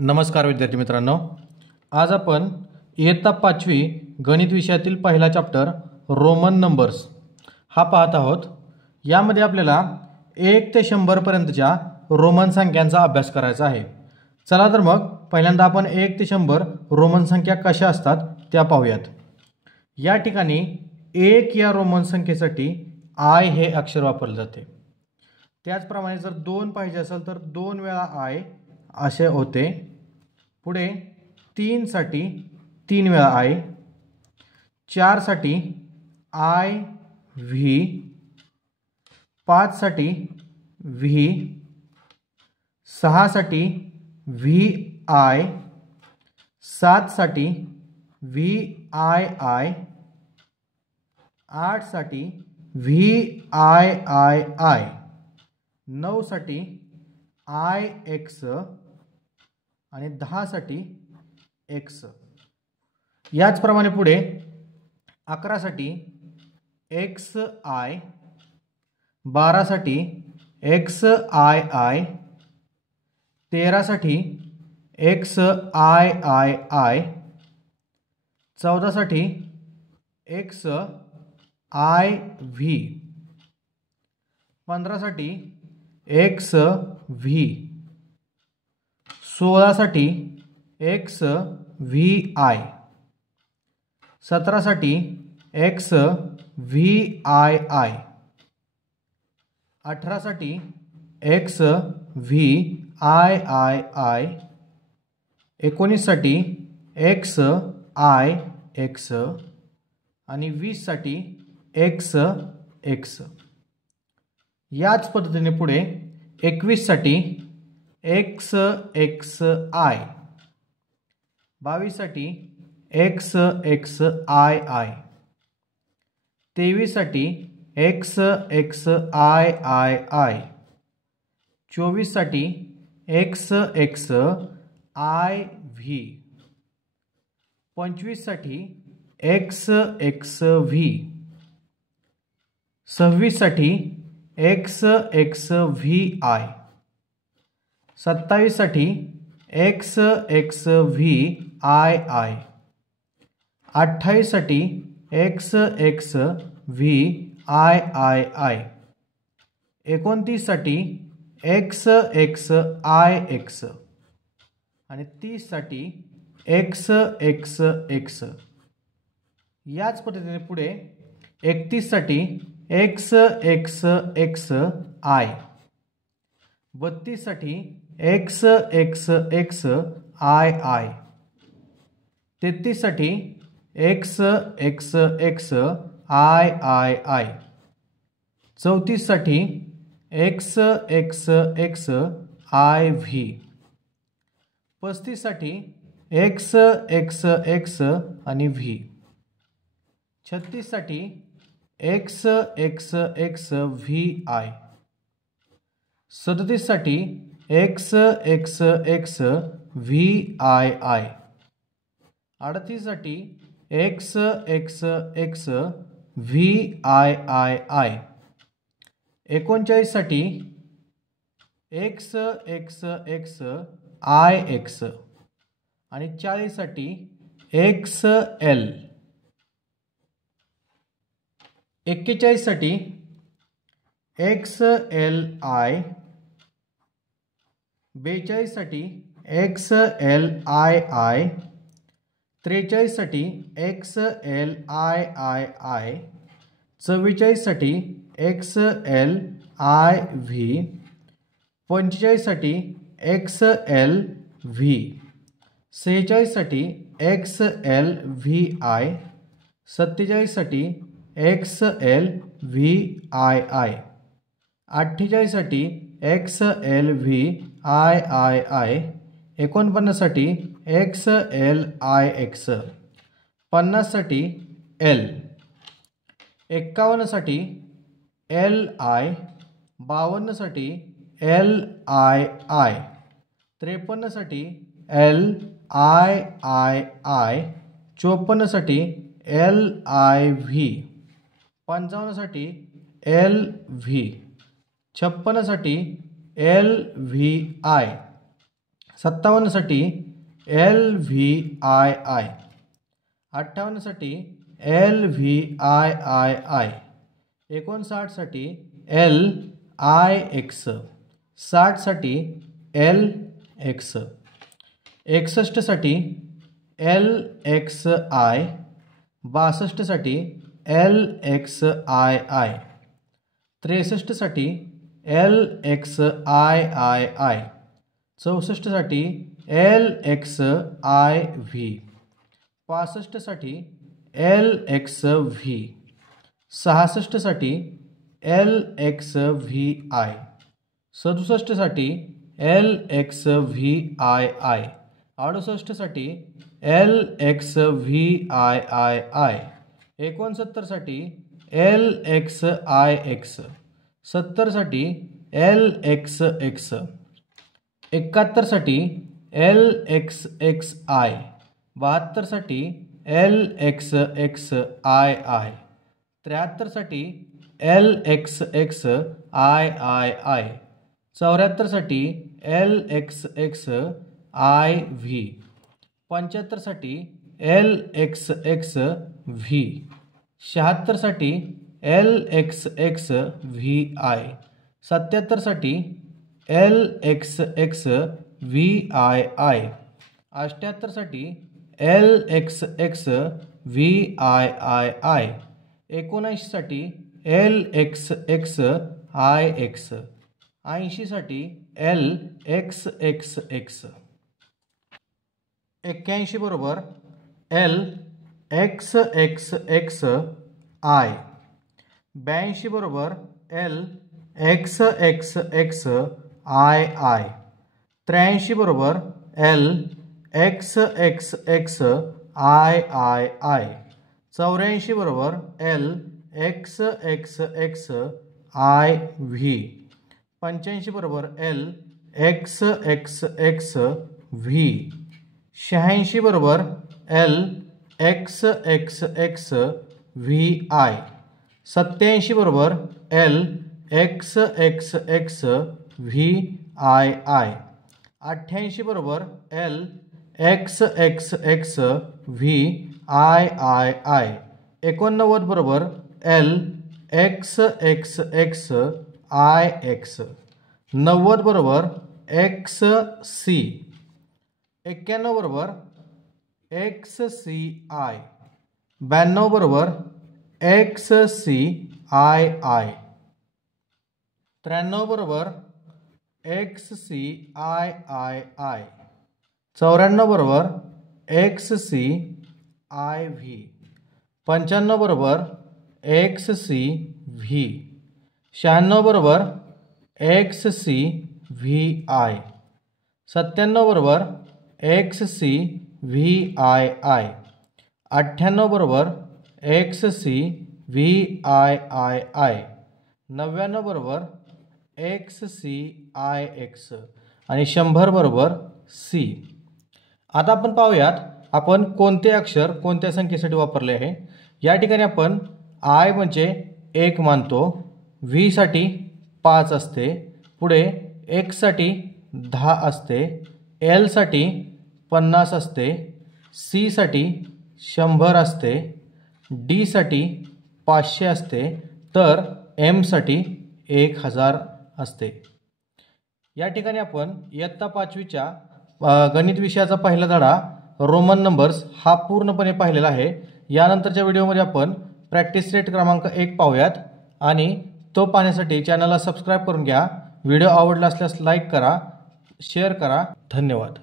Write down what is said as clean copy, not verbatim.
नमस्कार विद्यार्थी मित्रांनो, आज आपण इयत्ता 5वी गणित विषयातील पहिला चॅप्टर रोमन नंबर्स हा पाहत आहोत। यामध्ये आपल्याला 1 ते 100 पर्यंतच्या रोमन संख्यांचा अभ्यास करायचा आहे। चला तर मग पहिल्यांदा आपण 1 ते 100 रोमन संख्या कशा असतात त्या पाहूयात। या ठिकाणी 1 या रोमन संख्येसाठी आय हे अक्षर वापरले जाते। त्याचप्रमाणे जर 2 पाहिजे असेल तर 2 वेळा आय असे होते। पुढे 3 साठी 3 वेळा आय, 4 साठी आय व्ही, 5 साठी व्ही, 6 साठी व्ही आय, 7 साठी व्ही आय आय, 8 साठी व्ही आय आय आय, 9 साठी आय एक्स आणि 10 साठी एक्स। याचप्रमाणे पुढे 11 साठी एक्स आय, 12 साठी एक्स आय आय, 13 साठी एक्स आय आय आय, 14 साठी एक्स आय व्ही, 15 साठी एक्स व्ही, 16 साठी एक्स व्ही आय, 17 साठी एक्स व्ही आय आय, 18 साठी x V I I I, 19 साठी एक्स आय एक्स आणि 20 साठी एक्स एक्स। याच पद्धतीने पुढे 21 साठी एक्स एक्स आय, 22 साठी एक्स एक्स आय आय, 23 साठी x X I I I, 24 साठी एक्स एक्स आय व्ही, 25 साठी एक्स एक्स व्ही, 26 साठी एक्स एक्स व्ही आय, 27 साठी x x V I I, 28 साठी x x V I I I, 29 साठी x X I x आणि 30 साठी x x x. याच पद्धतीने पुढे 31 साठी एक्स एक्स एक्स आय, 32 साठी x x X I I, 33 साठी x x X I I I, 34 साठी x x X I V, 35 साठी एक्स एक्स एक्स आणि व्ही, 36 साठी x x x V I, 37 साठी x x x V I I, 38 साठी x x x V I I I, 39 साठी x x X I x आणि 40 साठी x L, 41 साठी x L I, 42 साठी x L I I, 43 साठी x L I I I, 44 साठी x L I V, 45 साठी x L V, 46 साठी x L V I, 47 साठी x L V I I, 48 साठी x L V I I I, 49 साठी x L I x, 50 साठी L, 51 साठी L I, 52 साठी L I I, 53 साठी L I I I, 54 साठी L I V, 55 साठी L V, 56 साठी एल व्ही आय, 57 साठी LVII, 58 साठी LVIII, 59 साठी LIX, 60 साठी LX, 61 साठी LXI, 62 साठी LXII, 63 साठी LXIII, 64 साठी LXIV, 65 साठी LXV, 66 साठी LXVI, 67 साठी LXVII, 68 साठी LXVIII, 69 साठी LXIX, 70 साठी LXX, 71 साठी LXXI, 72 साठी LXXII, 73 साठी LXXIII, 74 साठी LXXIV, 75 साठी LXXV, 76 साठी LXXVI, 77 साठी LXXVII, 78 साठी LXXVIII, 79 साठी LXXIX, 80 साठी LXXX, 81 बरोबर LXXXI, 82 बरोबर LXXXII, 83 बरोबर LXXXIII, 84 बरोबर LXXXIV, 85 बरोबर LXXXV, 86 बरोबर LXXXVI, 87 बरोबर LXXXVII, 88 बरोबर LXXXVIII, 89 बरोबर LXXXIX, 90 बरोबर XC, 91 बरोबर XCI, 92 बरोबर XCII, 93 बरोबर XCIII, 94 बरोबर XCIV, 95 बरोबर XCV, 96 बरोबर XCVI, 97 बरोबर XCVII, 98 बरोबर XCVIII, 99 बरोबर XCIX आणि 100 बरोबर C. आता आपण पाहूयात आपण कोणते अक्षर कोणत्या संख्येसाठी वापरले आहे. या ठिकाणी आपण I म्हणजे 1 मानतो, V साठी 5 असते, पुढे X साठी 10 असते, L साठी 50 असते, C साठी 100 असते, D साठी 500 असते, तर M साठी 1000 असते. या ठिकाणी आपण इयत्ता 5वीच्या गणित विषयाचा पहिला धडा रोमन नंबर्स हा पूर्णपणे पाहिलेला आहे. यानंतरच्या व्हिडिओमध्ये आपण प्रॅक्टिस सेट क्रमांक 1 पाहूयात आणि तो पाहण्यासाठी चॅनलला सबस्क्राईब करून घ्या. व्हिडिओ आवडला असल्यास लाईक करा, शेअर करा. धन्यवाद.